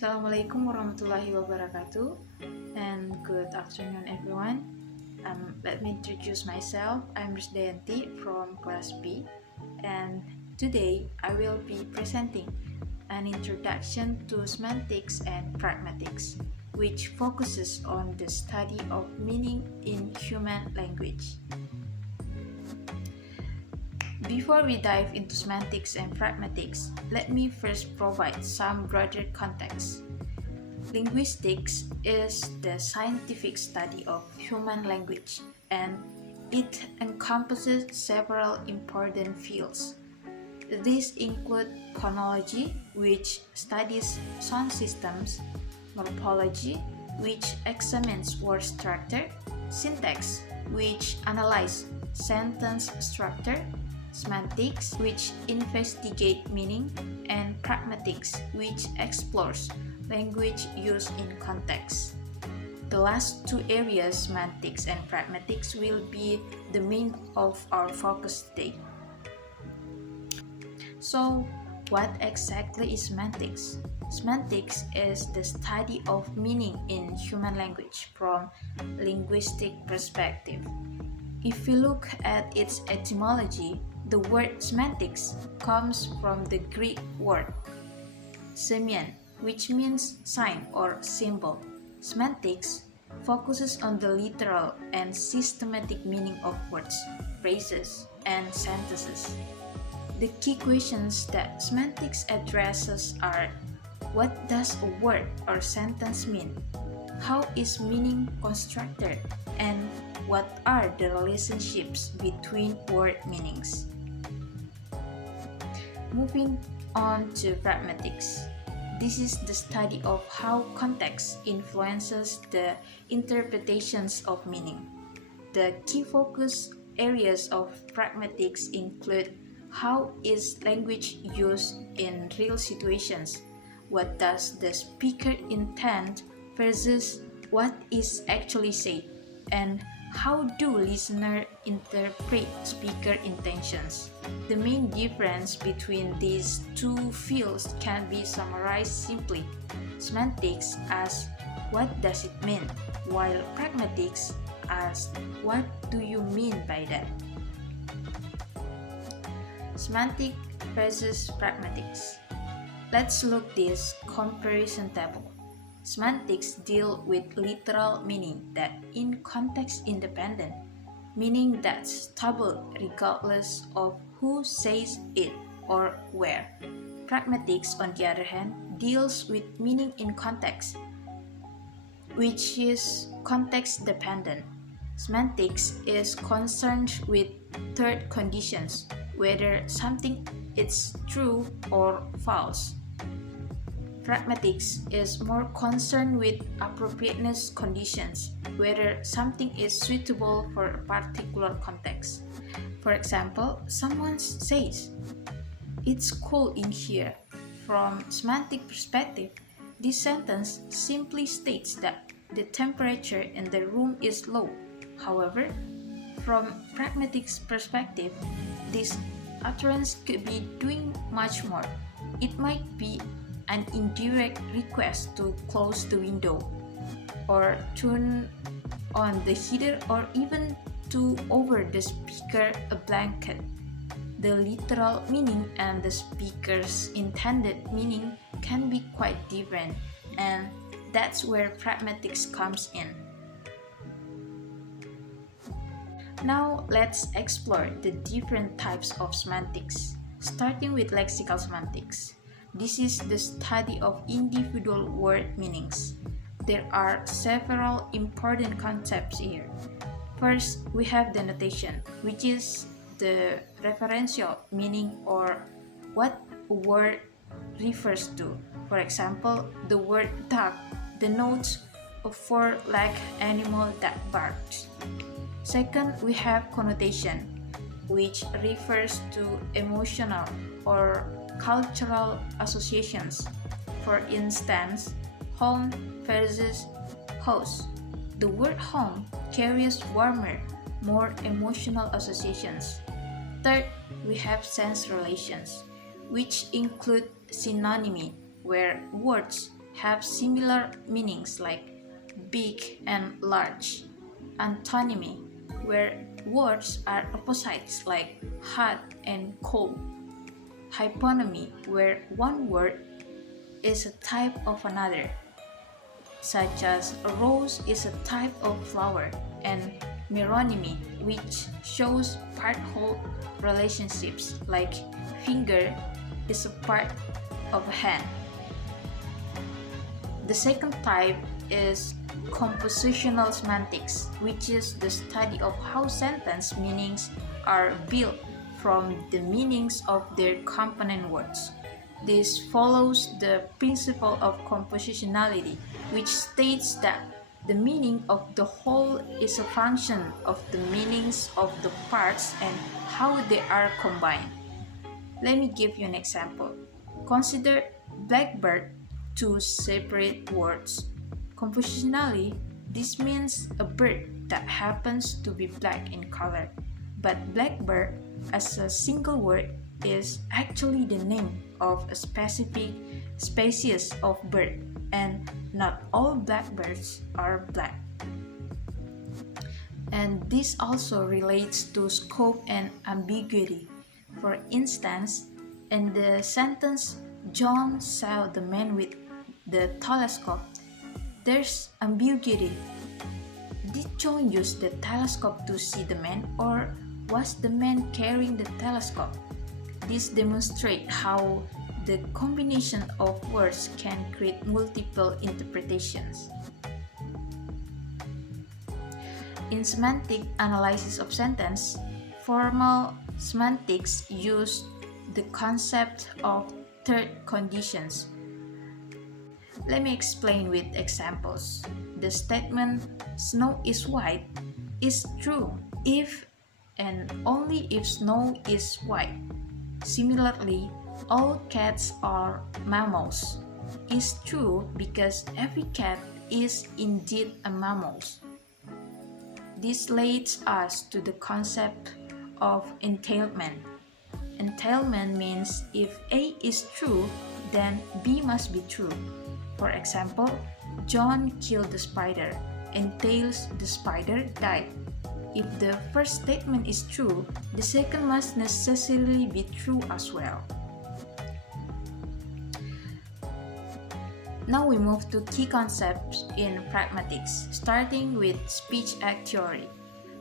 Assalamualaikum warahmatullahi wabarakatuh, and good afternoon, everyone. Let me introduce myself. I'm Risdayanti from Class B, and today I will be presenting an introduction to semantics and pragmatics, which focuses on the study of meaning in human language. Before we dive into semantics and pragmatics, let me first provide some broader context. Linguistics is the scientific study of human language, and it encompasses several important fields. These include phonology, which studies sound systems, morphology, which examines word structure, syntax, which analyzes sentence structure, semantics, which investigate meaning, and pragmatics, which explores language use in context. The last two areas, semantics and pragmatics, will be the main of our focus today. So, what exactly is semantics? Semantics is the study of meaning in human language from linguistic perspective. If we look at its etymology, the word semantics comes from the Greek word semeion, which means sign or symbol. Semantics focuses on the literal and systematic meaning of words, phrases, and sentences. The key questions that semantics addresses are: what does a word or sentence mean? How is meaning constructed? And what are the relationships between word meanings? Moving on to pragmatics. This is the study of how context influences the interpretations of meaning. The key focus areas of pragmatics include: how is language used in real situations? What does the speaker intend versus what is actually said? And how do listeners interpret speaker intentions? The main difference between these two fields can be summarized simply. Semantics asks, what does it mean? While pragmatics asks, what do you mean by that? Semantic versus pragmatics. Let's look this comparison table. Semantics deal with literal meaning that in context independent, meaning that's stable regardless of who says it or where. Pragmatics, on the other hand, deals with meaning in context, which is context dependent. Semantics is concerned with third conditions, whether something is true or false. Pragmatics is more concerned with appropriateness conditions, whether something is suitable for a particular context. For example, someone says, "It's cold in here." From semantic perspective, this sentence simply states that the temperature in the room is low. However, from pragmatic perspective, this utterance could be doing much more. It might be an indirect request to close the window, or turn on the heater, or even to over the speaker a blanket. The literal meaning and the speaker's intended meaning can be quite different, and that's where pragmatics comes in. Now let's explore the different types of semantics, starting with lexical semantics. This is the study of individual word meanings. There are several important concepts here. First, we have the notation, which is the referential meaning or what a word refers to. For example, the word dog denotes a four-legged animal that barks. Second, we have connotation, which refers to emotional or cultural associations. For instance, home versus house. The word home carries warmer, more emotional associations. Third, we have sense relations, which include synonymy, where words have similar meanings like big and large. Antonymy, where words are opposites like hot and cold. Hyponymy, where one word is a type of another, such as a rose is a type of flower, and meronymy, which shows part-whole relationships like finger is a part of a hand. The second type is compositional semantics, which is the study of how sentence meanings are built from the meanings of their component words. This follows the principle of compositionality, which states that the meaning of the whole is a function of the meanings of the parts and how they are combined. Let me give you an example. Consider blackbird, two separate words. Compositionally, this means a bird that happens to be black in color, but blackbird as a single word is actually the name of a specific species of bird, and not all blackbirds are black. And this also relates to scope and ambiguity. For instance, in the sentence, John saw the man with the telescope, there's ambiguity. Did John use the telescope to see the man, or was the man carrying the telescope? This demonstrates how the combination of words can create multiple interpretations. In semantic analysis of sentence, formal semantics use the concept of third conditions. Let me explain with examples. The statement snow is white is true if and only if snow is white. Similarly, all cats are mammals is true because every cat is indeed a mammal. This leads us to the concept of entailment. Entailment means if A is true, then B must be true. For example, John killed the spider, entails the spider died. If the first statement is true, the second must necessarily be true as well. Now we move to key concepts in pragmatics, starting with speech act theory,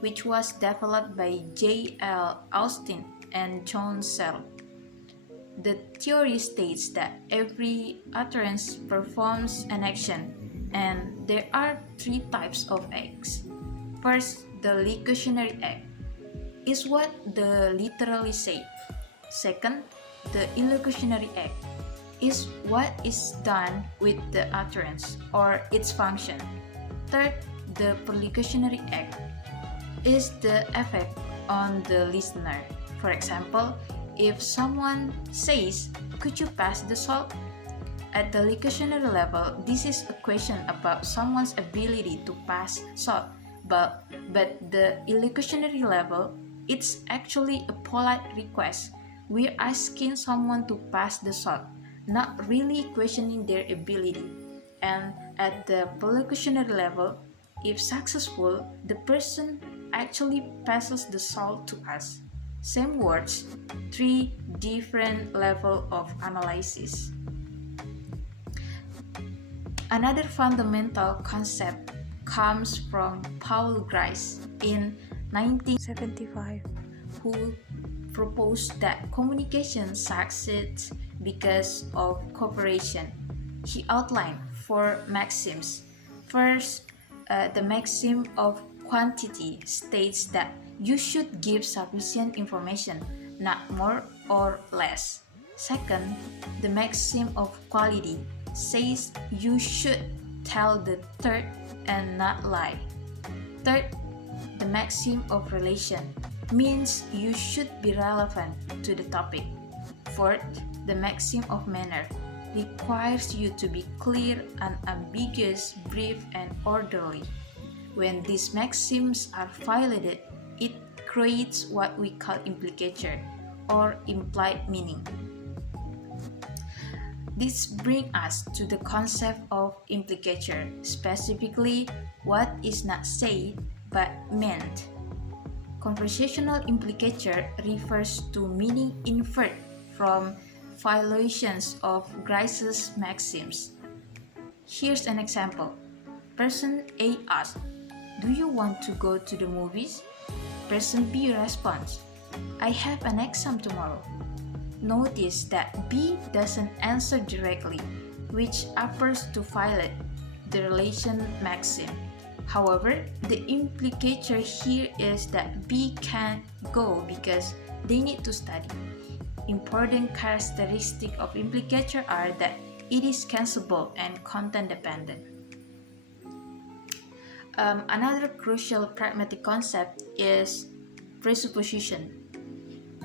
which was developed by J.L. Austin and John Searle. The theory states that every utterance performs an action, and there are three types of acts. First, the locutionary act is what the literally say. Second, the illocutionary act is what is done with the utterance or its function. Third, the perlocutionary act is the effect on the listener. For example, if someone says, "Could you pass the salt?" At the locutionary level, this is a question about someone's ability to pass salt, but the illocutionary level, it's actually a polite request. We're asking someone to pass the salt, not really questioning their ability. And at the perlocutionary level, if successful, the person actually passes the salt to us. Same words, three different levels of analysis. Another fundamental concept comes from Paul Grice in 1975, who proposed that communication succeeds because of cooperation. He outlined four maxims. First, the maxim of quantity states that you should give sufficient information, not more or less. Second, the maxim of quality says you should tell the truth and not lie. Third, the maxim of relation means you should be relevant to the topic. Fourth, the maxim of manner requires you to be clear, unambiguous, brief, and orderly. When these maxims are violated, it creates what we call implicature or implied meaning. This brings us to the concept of implicature, specifically what is not said but meant. Conversational implicature refers to meaning inferred from violations of Grice's maxims. Here's an example. Person A asks, "Do you want to go to the movies?" Person B responds, "I have an exam tomorrow." Notice that B doesn't answer directly, which appears to violate the relation maxim. However, the implicature here is that B can't go because they need to study. Important characteristics of implicature are that it is cancelable and content dependent. Another crucial pragmatic concept is presupposition,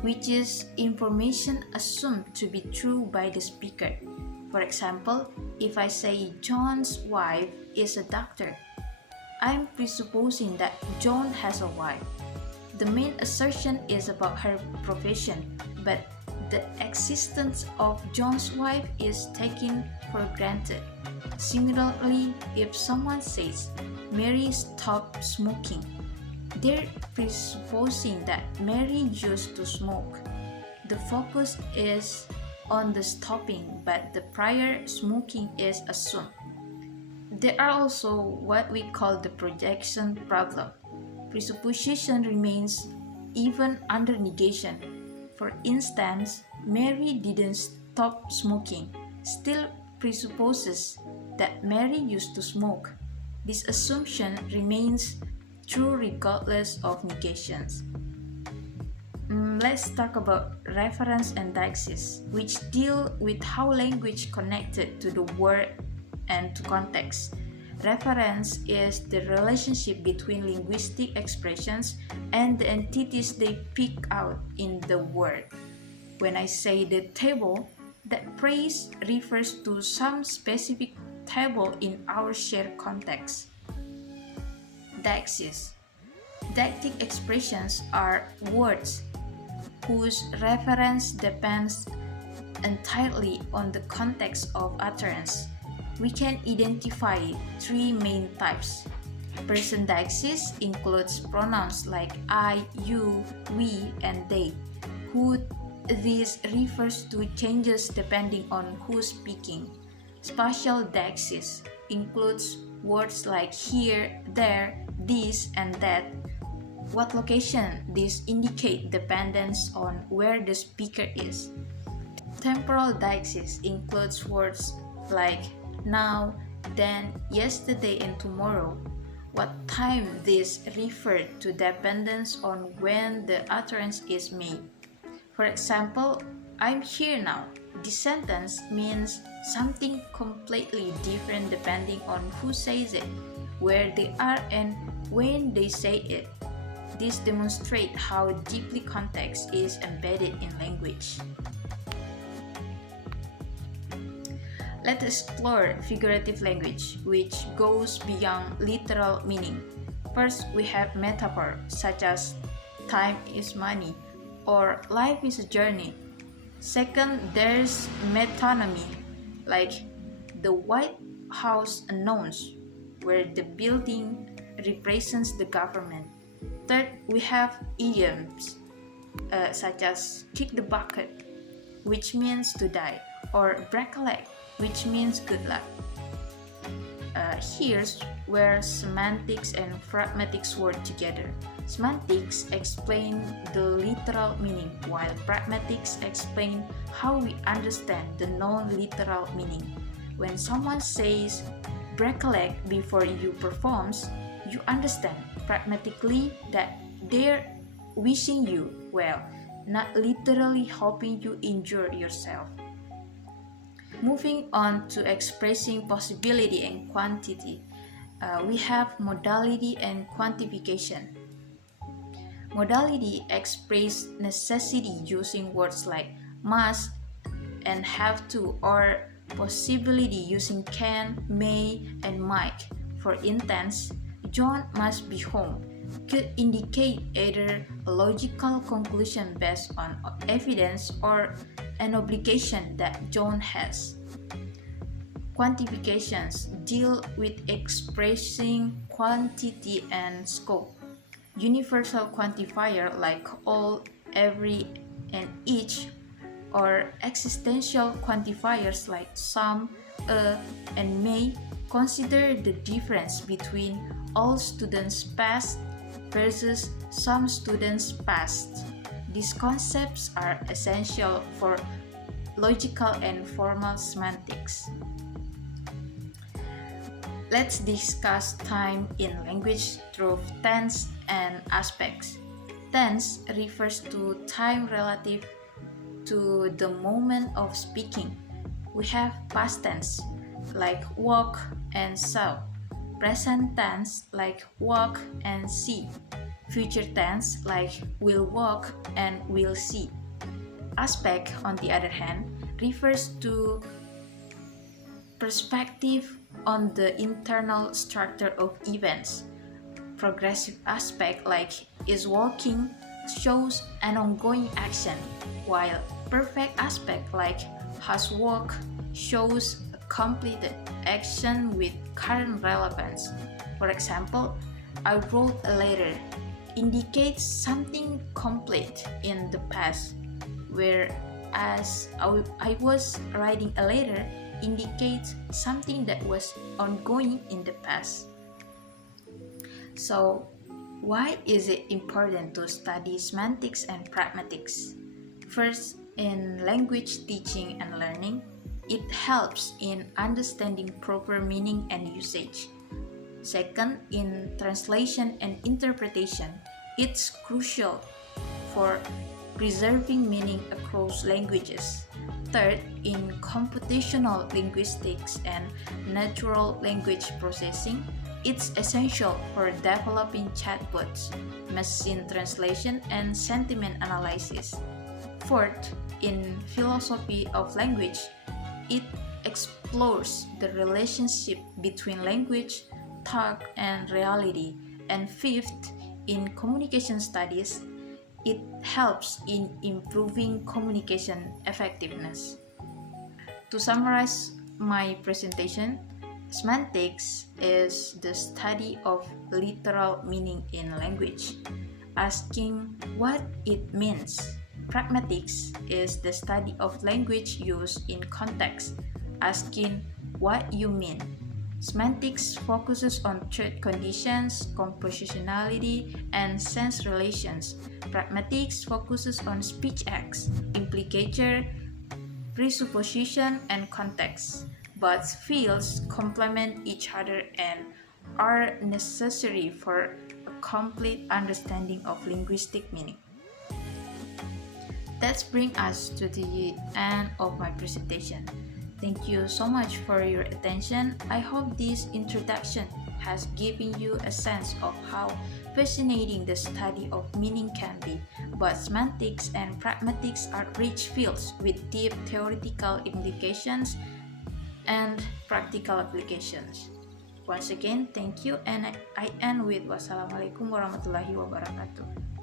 which is information assumed to be true by the speaker. For example, if I say John's wife is a doctor, I'm presupposing that John has a wife. The main assertion is about her profession, but the existence of John's wife is taken for granted. Similarly, if someone says Mary stopped smoking, they're presupposing that Mary used to smoke. The focus is on the stopping, but the prior smoking is assumed. There are also what we call the projection problem. Presupposition remains even under negation. For instance, Mary didn't stop smoking, still presupposes that Mary used to smoke. This assumption remains true regardless of negations. Let's talk about reference and deixis, which deal with how language connected to the word and to context. Reference is the relationship between linguistic expressions and the entities they pick out in the word. When I say the table, that phrase refers to some specific table in our shared context. Deixis. Deictic expressions are words whose reference depends entirely on the context of utterance. We can identify three main types. Person deixis includes pronouns like I, you, we, and they. Who this refers to changes depending on who's speaking. Spatial deixis includes words like here, there, this, and that. What location these indicate dependence on where the speaker is. Temporal deixis includes words like now, then, yesterday, and tomorrow. What time this refer to dependence on when the utterance is made. For example, I'm here now. This sentence means something completely different depending on who says it, where they are, and when they say it. This demonstrates how deeply context is embedded in language. Let's explore figurative language, which goes beyond literal meaning. First, we have metaphor, such as time is money or life is a journey. Second, there's metonymy, like the White House announce, where the building represents the government. Third, we have idioms, such as kick the bucket, which means to die, or break a leg, which means good luck. Here's where semantics and pragmatics work together. Semantics explain the literal meaning, while pragmatics explain how we understand the non-literal meaning. When someone says break a leg before you performs, you understand pragmatically that they're wishing you well, not literally hoping you injure yourself. Moving on to expressing possibility and quantity, we have modality and quantification. Modality expresses necessity using words like must and have to, or possibility using can, may, and might. For instance, John must be home could indicate either a logical conclusion based on evidence or an obligation that John has. Quantifications deal with expressing quantity and scope. Universal quantifier like all, every, and each, or existential quantifiers like some, and may consider the difference between all students past versus some students past. These concepts are essential for logical and formal semantics. Let's discuss time in language through tense and aspects. Tense refers to time relative to the moment of speaking. We have past tense like walk and saw, present tense like walk and see, future tense like will walk and will see. Aspect, on the other hand, refers to perspective on the internal structure of events. Progressive aspect like is walking shows an ongoing action, while perfect aspect like has walked shows a completed action with current relevance. For example, I wrote a letter indicates something complete in the past, whereas I was writing a letter indicates something that was ongoing in the past. So, why is it important to study semantics and pragmatics? First, in language teaching and learning, it helps in understanding proper meaning and usage. Second, in translation and interpretation, it's crucial for preserving meaning across languages. Third, in computational linguistics and natural language processing, it's essential for developing chatbots, machine translation, and sentiment analysis. Fourth, in philosophy of language, it explores the relationship between language, thought, and reality. And fifth, in communication studies, it helps in improving communication effectiveness. To summarize my presentation, semantics is the study of literal meaning in language, asking what it means. Pragmatics is the study of language used in context, asking what you mean. Semantics focuses on truth conditions, compositionality, and sense relations. Pragmatics focuses on speech acts, implicature, presupposition, and context. Both fields complement each other and are necessary for a complete understanding of linguistic meaning. That brings us to the end of my presentation. Thank you so much for your attention. I hope this introduction has given you a sense of how fascinating the study of meaning can be. Both semantics and pragmatics are rich fields with deep theoretical implications and practical applications. Once again, thank you, and I end with wassalamualaikum warahmatullahi wabarakatuh.